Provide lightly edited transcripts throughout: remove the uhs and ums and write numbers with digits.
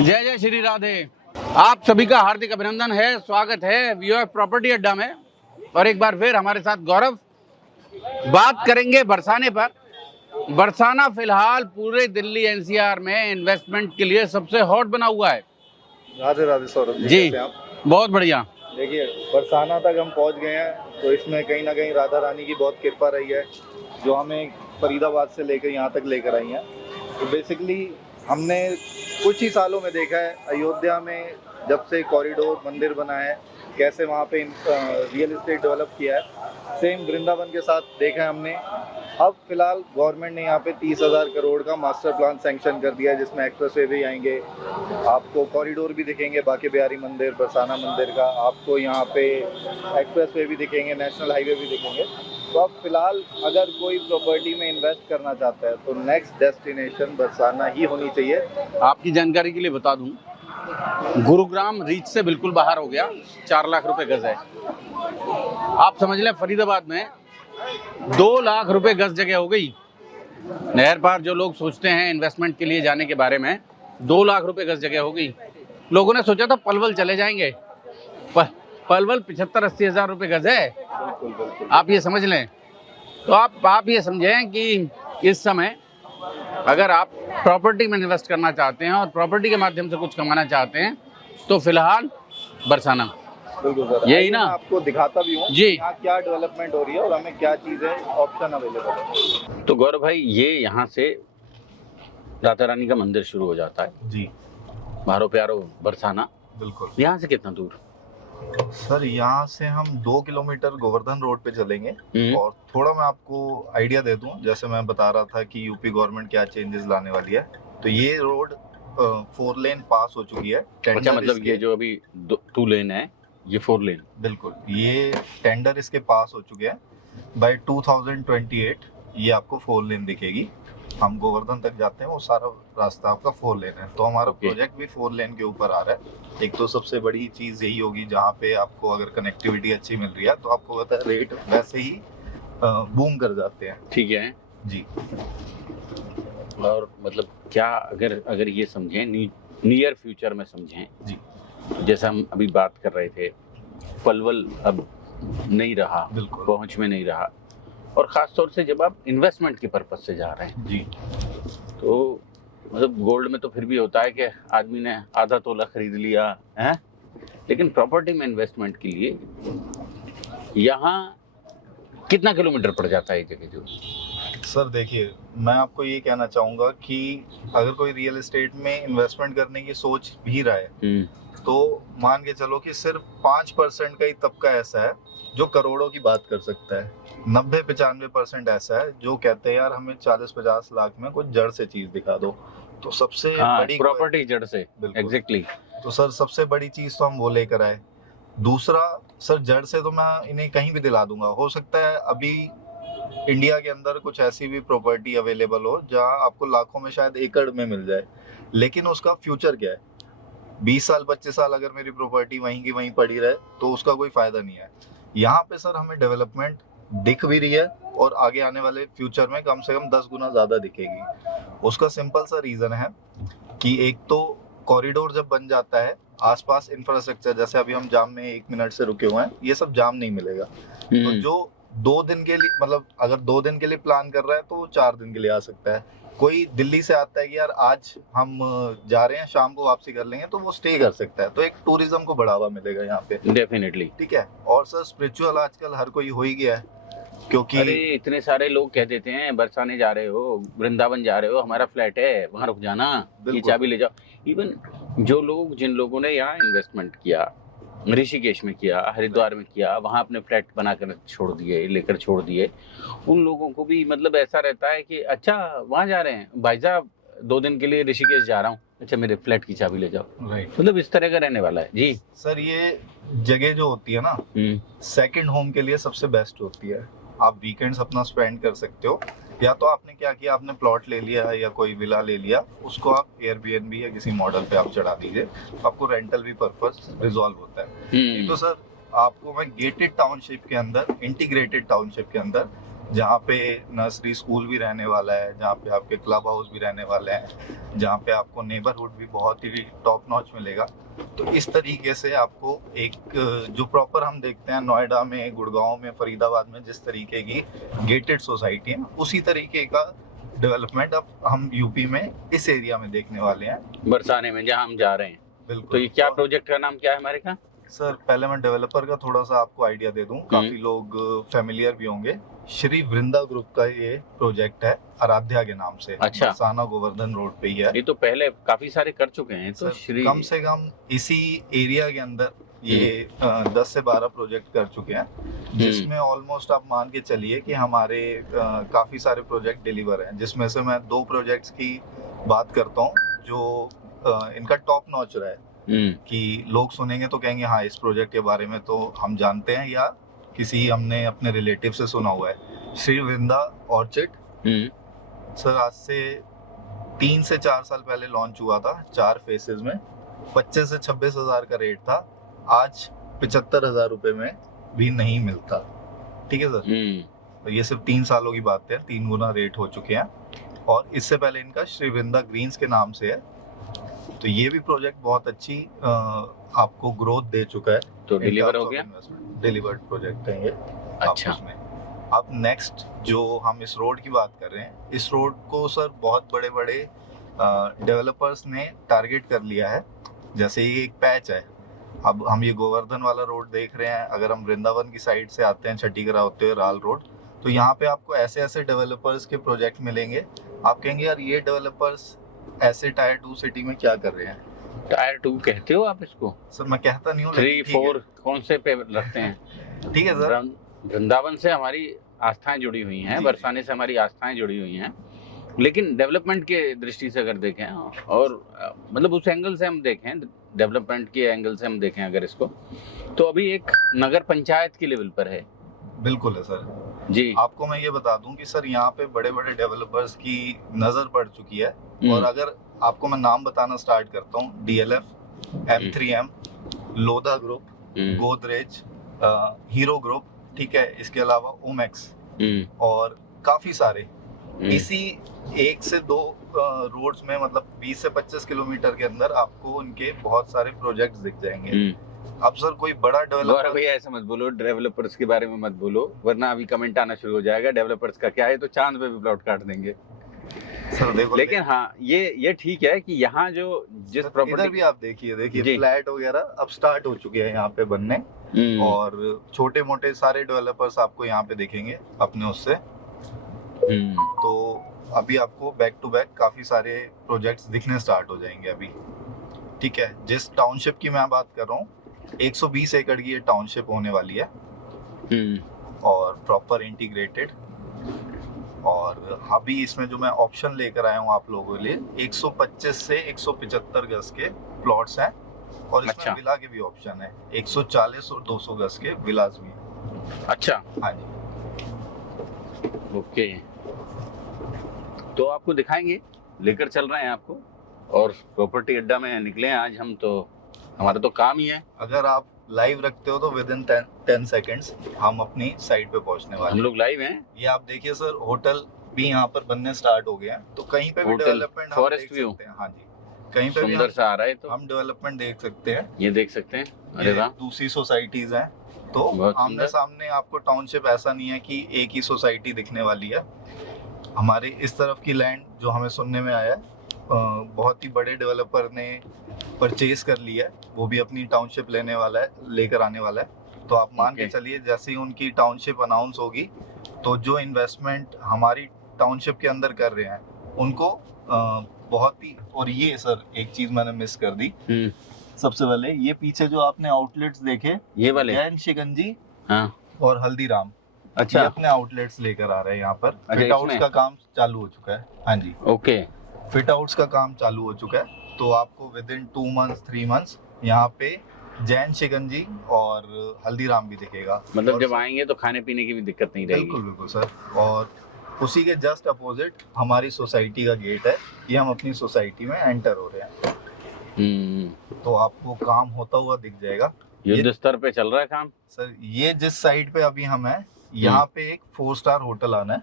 जय जय श्री राधे। आप सभी का हार्दिक अभिनंदन है, स्वागत है वीओएफ प्रॉपर्टी अड्डा में। और एक बार फिर हमारे साथ गौरव। बात करेंगे बरसाने पर। बरसाना फिलहाल पूरे दिल्ली एनसीआर में इन्वेस्टमेंट के लिए सबसे हॉट बना हुआ है। राधे राधे सौरभ जी, जी कैसे हैं आप? बहुत बढ़िया। देखिए, बरसाना तक हम पहुंच गए हैं, तो इसमें कहीं ना कहीं राधा रानी की बहुत कृपा रही है, जो हमें फरीदाबाद से लेकर यहाँ तक लेकर आई हैं। तो बेसिकली हमने कुछ ही सालों में देखा है अयोध्या में जब से कॉरिडोर मंदिर बना है, कैसे वहाँ पे रियल एस्टेट डेवलप किया है। सेम वृंदावन के साथ देखा है हमने। अब फिलहाल गवर्नमेंट ने यहाँ पे 30,000 करोड़ का मास्टर प्लान सैंक्शन कर दिया है, जिसमें एक्सप्रेस वे भी आएंगे, आपको कॉरिडोर भी दिखेंगे, बांके बिहारी मंदिर, बरसाना मंदिर का, आपको यहाँ पे एक्सप्रेस वे भी दिखेंगे, नेशनल हाईवे भी दिखेंगे। तो अब फिलहाल अगर कोई प्रॉपर्टी में इन्वेस्ट करना चाहता है तो नेक्स्ट डेस्टिनेशन बरसाना ही होनी चाहिए। आपकी जानकारी के लिए बता दूं, गुरुग्राम रीच से बिल्कुल बाहर हो गया, 4 लाख रुपए गज है। आप समझ लें फरीदाबाद में 2 लाख रुपए गज जगह हो गई। नहर पार जो लोग सोचते हैं इन्वेस्टमेंट के लिए जाने के बारे में, 2 लाख रुपए गज जगह हो गई। लोगों ने सोचा था पलवल चले जाएंगे, पलवल 75-80 हज़ार रुपए गज है। बिल्कुल बिल्कुल। आप ये समझ लें। तो आप ये समझें कि इस समय अगर आप प्रॉपर्टी में इन्वेस्ट करना चाहते हैं और प्रॉपर्टी के माध्यम से कुछ कमाना चाहते हैं तो फिलहाल बरसाना। बिल्कुल सर, यही ना? मैं आपको दिखाता भी हूँ जी। यहाँ क्या डेवलपमेंट हो रही है और हमें क्या चीज़ें ऑप्शन अवेलेबल है। तो गौरव भाई, ये यहाँ से राधा रानी का मंदिर शुरू हो जाता है जी मारो प्यारो बरसाना। बिल्कुल यहाँ से कितना दूर? सर, यहाँ से हम 2 किलोमीटर गोवर्धन रोड पे चलेंगे। और थोड़ा मैं आपको आइडिया दे दूं, जैसे मैं बता रहा था कि यूपी गवर्नमेंट क्या चेंजेस लाने वाली है, तो ये रोड 4 लेन पास हो चुकी है। अच्छा, मतलब ये जो अभी 2 लेन है, ये 4 लेन? बिल्कुल, ये टेंडर इसके पास हो चुके हैं। बाय 2028 ये आपको 4 लेन दिखेगी। हम गोवर्धन तक जाते हैं, वो सारा रास्ता आपका 4 लेन है। तो हमारा प्रोजेक्ट भी 4 लेन के ऊपर आ रहा है। एक तो सबसे बड़ी चीज यही होगी, जहाँ पे आपको अगर कनेक्टिविटी अच्छी मिल रही है तो आपको पता है रेट वैसे ही बूम कर जाते हैं। ठीक है जी। और मतलब क्या, अगर ये समझें नियर फ्यूचर में समझें जी, जैसा हम अभी बात कर रहे थे, पलवल अब नहीं रहा, बिल्कुल पहुंच में नहीं रहा, और ख़ास तौर से जब आप इन्वेस्टमेंट के पर्पज से जा रहे हैं जी, तो मतलब गोल्ड में तो फिर भी होता है कि आदमी ने आधा तोला खरीद लिया है, लेकिन प्रॉपर्टी में इन्वेस्टमेंट के लिए यहाँ कितना किलोमीटर पड़ जाता है एक जगह जो? सर देखिए, मैं आपको ये कहना चाहूँगा कि अगर कोई रियल एस्टेट में इन्वेस्टमेंट करने की सोच भी रहा है तो मान के चलो कि सिर्फ 5% का ही तबका ऐसा है जो करोड़ों की बात कर सकता है। 90-95% ऐसा है जो कहते हैं यार हमें 40-50 लाख में कुछ जड़ से चीज दिखा दो। तो सबसे बड़ी प्रॉपर्टी जड़ से। एग्जैक्टली। तो सर सबसे बड़ी चीज तो हम वो लेकर आए। दूसरा सर, जड़ से तो मैं इन्हें कहीं भी दिला दूंगा। हो सकता है अभी इंडिया के अंदर कुछ ऐसी भी प्रॉपर्टी अवेलेबल हो जहां आपको लाखों में शायद एकड़ में मिल जाए, लेकिन उसका फ्यूचर क्या है? 20 साल 25 साल अगर मेरी प्रॉपर्टी वहीं की वहीं पड़ी रहे तो उसका कोई फायदा नहीं है। यहाँ पे सर हमें डेवलपमेंट दिख भी रही है और आगे आने वाले फ्यूचर में कम से कम 10 गुना ज्यादा दिखेगी। उसका सिंपल सा रीजन है कि एक तो कॉरिडोर जब बन जाता है, आसपास इंफ्रास्ट्रक्चर, जैसे अभी हम जाम में 1 मिनट से रुके हुए हैं, ये सब जाम नहीं मिलेगा। तो जो 2 दिन के लिए, मतलब अगर 2 दिन के लिए प्लान कर रहा है तो वो 4 दिन के लिए आ सकता है। कोई दिल्ली से आता है कि यार आज हम जा रहे हैं, शाम को वापसी कर लेंगे, तो वो स्टे कर सकता है। तो एक टूरिज्म को बढ़ावा मिलेगा यहाँ पे। डेफिनेटली। ठीक है। और सर स्पिरिचुअल आजकल हर कोई हो ही गया है, क्योंकि अरे इतने सारे लोग कह देते हैं बरसाने जा रहे हो, वृंदावन जा रहे हो, हमारा फ्लैट है वहाँ रुक जाना, ये चाबी ले जाओ। इवन जिन लोगों ने यहाँ इन्वेस्टमेंट किया, ऋषिकेश में किया, हरिद्वार में किया, वहाँ अपने फ्लैट बनाकर लेकर छोड़ दिए, उन लोगों को भी मतलब ऐसा रहता है कि अच्छा वहाँ जा रहे हैं भाई साहब, 2 दिन के लिए ऋषिकेश जा रहा हूँ, अच्छा मेरे फ्लैट की चाबी ले जाओ। मतलब इस तरह का रहने वाला है जी। सर ये जगह जो होती है ना, सेकंड होम के लिए सबसे बेस्ट होती है। आप वीकेंड्स अपना स्पेंड कर सकते हो, या तो आपने क्या किया, आपने प्लॉट ले लिया या कोई विला ले लिया, उसको आप एयरबीएनबी या किसी मॉडल पे आप चढ़ा दीजिए, आपको रेंटल भी पर्पस रिजॉल्व होता है। तो सर आपको मैं गेटेड टाउनशिप के अंदर, इंटीग्रेटेड टाउनशिप के अंदर जहाँ पे नर्सरी स्कूल भी रहने वाला है, जहाँ पे आपके क्लब हाउस भी रहने वाले हैं, जहाँ पे आपको नेबरहुड भी बहुत ही टॉप नॉच मिलेगा। तो इस तरीके से आपको एक जो प्रॉपर हम देखते हैं नोएडा में, गुड़गांव में, फरीदाबाद में जिस तरीके की गेटेड सोसाइटी है, उसी तरीके का डेवलपमेंट अब हम यूपी में इस एरिया में देखने वाले हैं, बरसाने में जहाँ हम जा रहे हैं। बिल्कुल। तो ये क्या प्रोजेक्ट का नाम क्या है हमारे का? सर पहले मैं डेवलपर का थोड़ा सा आपको आइडिया दे दूं, काफी लोग फेमिलियर भी होंगे। श्री वृंदा ग्रुप का ये प्रोजेक्ट है, आराध्या के नाम से। अच्छा। बरसाना गोवर्धन रोड पे ही है। ये तो पहले काफी सारे कर चुके हैं। तो श्री कम से कम इसी एरिया के अंदर ये 10 से 12 प्रोजेक्ट कर चुके हैं, जिसमें ऑलमोस्ट आप मान के चलिए कि हमारे काफी सारे प्रोजेक्ट डिलीवर हैं, जिसमें से मैं 2 प्रोजेक्ट्स की बात करता हूँ जो इनका टॉप नॉच रहा है कि लोग सुनेंगे तो कहेंगे हाँ इस प्रोजेक्ट के बारे में तो हम जानते हैं या किसी हमने अपने रिलेटिव से सुना हुआ है। श्री वृंदा ऑर्चिड सर आज से 3 से 4 साल पहले लॉन्च हुआ था, 4 फेसेस में 25 से 26 हजार का रेट था, आज 75,000 रुपए में भी नहीं मिलता। ठीक है सर, तो ये सिर्फ 3 सालों की बात है, 3 गुना रेट हो चुके हैं। और इससे पहले इनका श्री वृंदा ग्रीन्स के नाम से है। तो ये भी प्रोजेक्ट बहुत अच्छी आपको ग्रोथ दे चुका है। तो डिलीवर हो गया, डिलीवर्ड प्रोजेक्ट है ये। अच्छा। उसमें अब नेक्स्ट जो हम इस रोड की बात कर रहे हैं, इस रोड को सर बहुत बड़े बड़े डेवलपर्स ने टारगेट कर लिया है। जैसे ये एक पैच है, अब हम ये गोवर्धन वाला रोड देख रहे हैं, अगर हम वृंदावन की साइड से आते हैं छठीगरा होते हुए राल रोड, तो यहाँ पे आपको ऐसे ऐसे डेवलपर्स के प्रोजेक्ट मिलेंगे, आप कहेंगे यार ये डेवलपर्स ऐसे टायर 2 सिटी में क्या कर रहे हैं। टायर 2 कहते हो आप इसको? सर मैं कहता नहीं हूँ, 3 4 कौन से पे रखते हैं? ठीक है सर, वृंदावन से हमारी आस्थाएं जुड़ी हुई हैं, बरसाने से हमारी आस्थाएं जुड़ी हुई हैं, लेकिन डेवलपमेंट के दृष्टि से अगर देखें और मतलब उस एंगल से हम देखें, डेवलपमेंट के एंगल से हम देखें अगर इसको, तो अभी एक नगर पंचायत के लेवल पर है। बिल्कुल है सर जी। आपको मैं ये बता दूं कि सर यहाँ पे बड़े बड़े डेवलपर्स की नजर पड़ चुकी है, और अगर आपको मैं नाम बताना स्टार्ट करता हूँ, DLF, M3M, Lodha group, Godrej, hero group, ठीक है, इसके अलावा ओमेक्स और काफी सारे इसी 1 से 2 रोड्स में, मतलब 20 से 25 किलोमीटर के अंदर आपको उनके बहुत सारे प्रोजेक्ट्स दिख जाएंगे। अब सर कोई बड़ा डेवलपर, भैया ऐसा मत बोलो, डेवलपर्स के बारे में मत बोलो, वरना अभी कमेंट आना शुरू हो जाएगा डेवलपर्स का क्या है, तो चांद पे भी प्लॉट काट देंगे सर। देखो लेकिन हाँ ये ठीक है कि यहाँ जो जिस प्रॉपर्टी भी आप देखिए फ्लैट वगैरह अब स्टार्ट हो चुके हैं यहाँ पे बनने, और छोटे मोटे सारे डेवलपर्स आपको यहाँ पे दिखेंगे अपने उससे। तो अभी आपको बैक टू बैक काफी सारे प्रोजेक्ट्स दिखने स्टार्ट हो जाएंगे अभी। ठीक है, जिस टाउनशिप की मैं बात कर रहा हूँ, 120 एकड़ की ये टाउनशिप होने वाली है, और प्रॉपर इंटीग्रेटेड। और अभी इसमें जो मैं ऑप्शन लेकर आया हूँ आप लोगों के लिए, 125 से 175 गज के प्लॉट्स हैं, और इसमें अच्छा। विला के भी ऑप्शन है, 140 और 200 गज के विलास भी। अच्छा, हाँ जी, ओके। तो आपको दिखाएंगे, लेकर चल रहे हैं आपको, और प्रॉपर्टी अड्डा में निकले हैं आज हम, तो हमारा तो काम ही है। अगर आप लाइव रखते हो तो विद इन 10 सेकेंड्स हम अपनी साइट पे पहुंचने वाले हैं। हम लोग लाइव हैं। ये आप देखिए सर, होटल भी यहाँ पर बनने स्टार्ट हो गए हैं, तो कहीं पे भी डेवलपमेंट हम देख सकते हैं। हाँ जी, कहीं पे भी सुंदर सा आ रहा है, तो हम डेवलपमेंट देख सकते हैं। ये देख सकते हैं, अरे वाह, दूसरी सोसाइटीज हैं, तो आमने सामने आपको टाउनशिप ऐसा नहीं है कि एक ही सोसाइटी दिखने वाली है। हमारे इस तरफ की लैंड जो हमें सुनने में आया है, बहुत ही बड़े डेवलपर ने परचेज कर लिया है, वो भी अपनी टाउनशिप लेकर आने वाला है। तो आप मान के चलिए जैसे ही उनकी टाउनशिप अनाउंस होगी, तो जो इन्वेस्टमेंट हमारी टाउनशिप के अंदर कर रहे हैं उनको बहुत ही, और ये सर एक चीज मैंने मिस कर दी, सबसे पहले ये पीछे जो आपने आउटलेट्स देखे, ये वाले जैन शिकंजी और हल्दीराम, अच्छा, अपने आउटलेट्स लेकर आ रहे हैं यहाँ पर। फिट आउट्स का काम चालू हो चुका है। हाँ जी, ओके, फिट आउट्स का काम चालू हो चुका है, तो आपको विद इन 2 मंथ्स 3 मंथ्स यहाँ पे जैन शिकंजी और हल्दीराम भी दिखेगा। मतलब जब आएंगे तो खाने पीने की भी दिक्कत नहीं रहेगी। बिल्कुल बिल्कुल सर। और उसी के जस्ट अपोजिट हमारी सोसाइटी का गेट है, ये हम अपनी सोसाइटी में एंटर हो रहे हैं। तो आपको काम होता हुआ दिख जाएगा। युद्ध स्तर पे चल रहा है काम सर। ये जिस साइड पे अभी हम हैं, यहाँ पे एक 4 स्टार होटल आना है।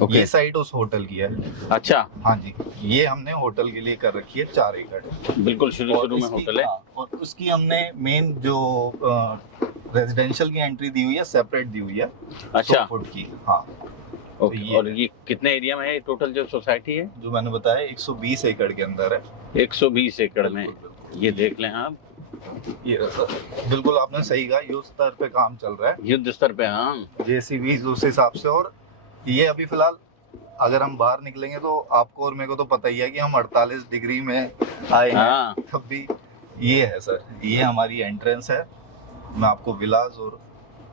ओके। ये साइड उस होटल की है। अच्छा, हाँ जी, ये हमने होटल के लिए कर रखी है 4 एकड़। बिल्कुल शुरू और शुरू में इसकी- होटल है। हाँ, और उसकी हमने मेन जो रेजिडेंशियल की एंट्री दी हुई है, सेपरेट दी हुई है, 100 अच्छा, फुट की। हाँ, ओके। ये और है। ये कितने एरिया में है टोटल जो सोसाइटी है? जो मैंने बताया 120 एकड़ के अंदर है। 120 एकड़ में। बिल्कुल, बिल्कुल। ये देख लें आप, ये रहा सर। बिल्कुल आपने सही कहा, युद्ध स्तर पे काम चल रहा है, युद्ध स्तर पे। हाँ, जेसीबी उस हिसाब से। और ये अभी फिलहाल अगर हम बाहर निकलेंगे तो आपको और मेरे को तो पता ही है कि हम 48 डिग्री में आए हैं। हाँ, तब भी ये है सर, ये हमारी एंट्रेंस है। मैं आपको विलाज और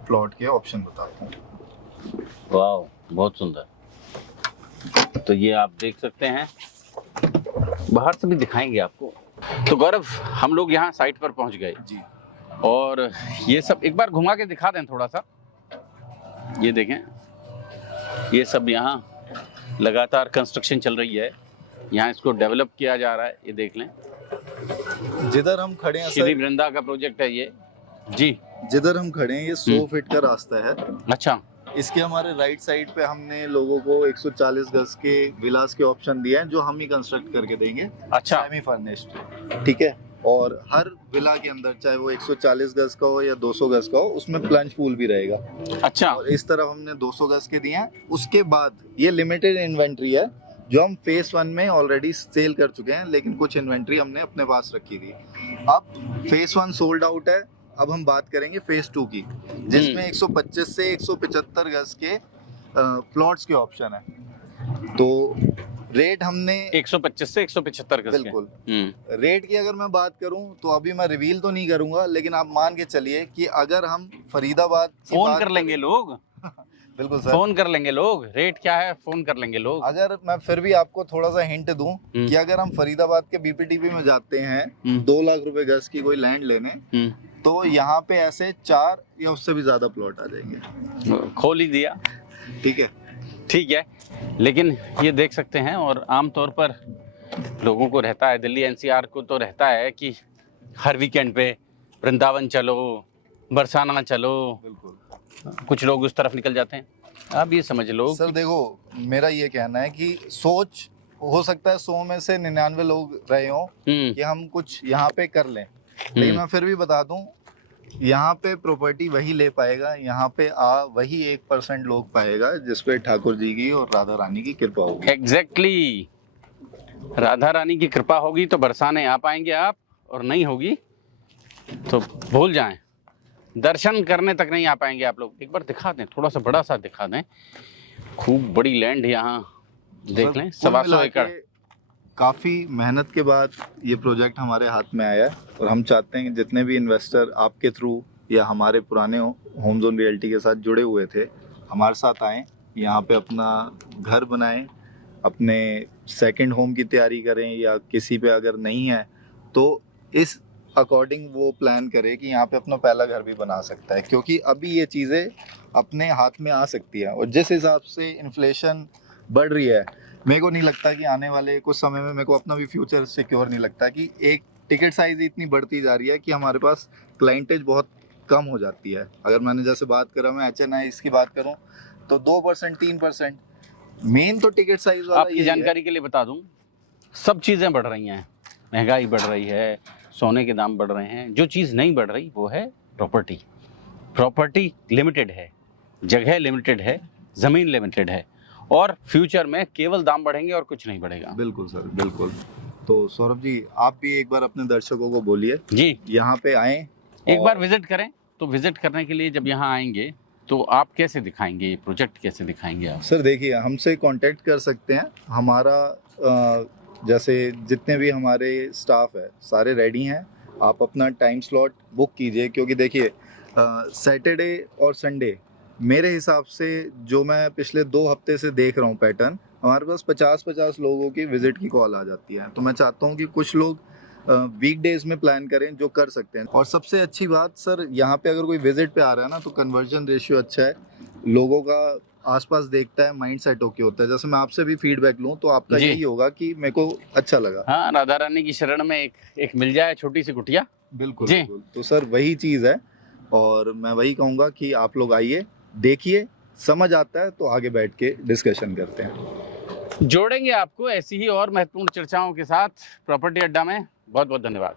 प्लॉट के ऑप्शन बताता हूँ। वाह, बहुत सुंदर। तो ये आप देख सकते हैं, बाहर से भी दिखाएंगे आपको। तो गौरव, हम लोग यहाँ साइट पर पहुँच गए जी, और ये सब एक बार घुमा के दिखा दें थोड़ा सा। ये देखें, ये सब यहाँ लगातार कंस्ट्रक्शन चल रही है, यहाँ इसको डेवलप किया जा रहा है। ये देख लें, जिधर हम खड़े हैं श्री सर, वृंदा का प्रोजेक्ट है ये। जी, जिधर हम खड़े हैं ये 100 फीट का रास्ता है। अच्छा, इसके हमारे राइट साइड पे हमने लोगों को 140 गज के विलास के ऑप्शन दिए हैं, जो हम ही कंस्ट्रक्ट करके देंगे, अच्छा, सेमी फर्निश्ड। ठीक है। और हर विला के अंदर, चाहे वो 140 गज का हो या 200 गज का हो, उसमें प्लंज पूल भी रहेगा। अच्छा, और इस तरफ हमने 200 गज के दिए हैं। उसके बाद ये लिमिटेड इन्वेंट्री है जो हम फेज 1 में ऑलरेडी सेल कर चुके हैं, लेकिन कुछ इन्वेंट्री हमने अपने पास रखी थी। अब फेज 1 सोल्ड आउट है। अब हम बात करेंगे फेज 2 की, जिसमें 125 से 175 गज के प्लॉट्स के ऑप्शन है। तो रेट हमने 125 से 175 गज के। बिल्कुल, हम्म, रेट की अगर मैं बात करूं तो अभी मैं रिवील तो नहीं करूंगा, लेकिन आप मान के चलिए कि अगर हम फरीदाबाद की फोन बात कर लेंगे करें- लोग, बिल्कुल सर। फोन कर लेंगे लोग। रेट क्या है, फोन कर लेंगे लोग। अगर मैं फिर भी आपको थोड़ा सा हिंट दूं कि अगर हम फरीदाबाद के बीपीटीपी में जाते हैं 2 लाख रुपए गज की कोई लैंड लेने, तो यहाँ पे ऐसे 4 या उससे भी ज्यादा प्लॉट आ जाएंगे। खोल ही दिया। ठीक है। ठीक है, लेकिन ये देख सकते हैं, और आमतौर पर लोगों को रहता है, दिल्ली एनसीआर को तो रहता है कि हर वीकेंड पे वृंदावन चलो, बरसाना चलो, बिल्कुल कुछ लोग उस तरफ निकल जाते हैं। आप ये समझ लो सर, देखो मेरा ये कहना है कि सोच हो सकता है 100 में से 99 लोग रहे हों कि हम कुछ यहाँ पे कर लें, लेकिन मैं फिर भी बता दूं, यहाँ पे प्रॉपर्टी वही ले पाएगा, यहाँ पे वही 1% लोग पाएगा जिसपे ठाकुर जी की और राधा रानी की कृपा होगी। एग्जैक्टली, राधा रानी की कृपा होगी तो बरसाने आ पाएंगे आप, और नहीं होगी तो भूल जाएं, दर्शन करने तक नहीं आ पाएंगे आप लोग। एक बार दिखा दें, थोड़ा सा बड़ा सा दिखा दें। खूब बड़ी लैंड यहाँ देख लें, 125 एकड़। काफ़ी मेहनत के बाद ये प्रोजेक्ट हमारे हाथ में आया है, और हम चाहते हैं कि जितने भी इन्वेस्टर आपके थ्रू या हमारे पुराने होम जोन रियल्टी के साथ जुड़े हुए थे, हमारे साथ आएँ, यहाँ पे अपना घर बनाएं, अपने सेकंड होम की तैयारी करें, या किसी पे अगर नहीं है तो इस अकॉर्डिंग वो प्लान करे कि यहाँ पे अपना पहला घर भी बना सकता है, क्योंकि अभी ये चीज़ें अपने हाथ में आ सकती है। और जिस हिसाब से इन्फ्लेशन बढ़ रही है, मेरे को नहीं लगता कि आने वाले कुछ समय में, मेरे को अपना भी फ्यूचर सिक्योर नहीं लगता कि एक टिकट साइज इतनी बढ़ती जा रही है कि हमारे पास क्लाइंटेज बहुत कम हो जाती है। अगर मैंने जैसे बात करा, मैं HNI की बात करूँ तो 2% 3%, मेन तो टिकट साइज वाला आपकी जानकारी के लिए बता दूं, सब चीज़ें बढ़ रही हैं, महंगाई बढ़ रही है, सोने के दाम बढ़ रहे हैं। जो चीज़ नहीं बढ़ रही वो है प्रॉपर्टी। प्रॉपर्टी लिमिटेड है, जगह लिमिटेड है, ज़मीन लिमिटेड है, और फ्यूचर में केवल दाम बढ़ेंगे और कुछ नहीं बढ़ेगा। बिल्कुल सर, बिल्कुल। तो सौरभ जी, आप भी एक बार अपने दर्शकों को बोलिए जी, यहाँ पे आएँ, एक बार विजिट करें। तो विजिट करने के लिए जब यहाँ आएंगे तो आप कैसे दिखाएंगे ये प्रोजेक्ट, कैसे दिखाएंगे आप? सर देखिए, हमसे कांटेक्ट कर सकते हैं। हमारा जैसे जितने भी हमारे स्टाफ है सारे रेडी हैं। आप अपना टाइम स्लॉट बुक कीजिए, क्योंकि देखिए सैटरडे और संडे मेरे हिसाब से, जो मैं पिछले 2 हफ्ते से देख रहा हूँ पैटर्न, हमारे पास 50-50 लोगों की विजिट की कॉल आ जाती है। तो मैं चाहता हूँ कि कुछ लोग वीकडेज में प्लान करें जो कर सकते हैं। और सबसे अच्छी बात सर, यहाँ पे अगर कोई विजिट पे आ रहा है ना, तो कन्वर्जन रेशियो अच्छा है, लोगों का आसपास देखता है, माइंड सेट होके होता है। जैसे मैं आपसे भी फीडबैक लूँ तो आपका जी। यही होगा कि मेरे को अच्छा लगा। हाँ, राधा रानी की शरण में एक मिल जाए छोटी सी कुटिया। बिल्कुल जी। बिल्कुल। तो सर वही चीज़ है, और मैं वही कहूँगा कि आप लोग आइए, देखिए, समझ आता है तो आगे बैठ के डिस्कशन करते हैं। जोड़ेंगे आपको ऐसी ही और महत्वपूर्ण चर्चाओं के साथ प्रॉपर्टी अड्डा में। बहुत बहुत धन्यवाद।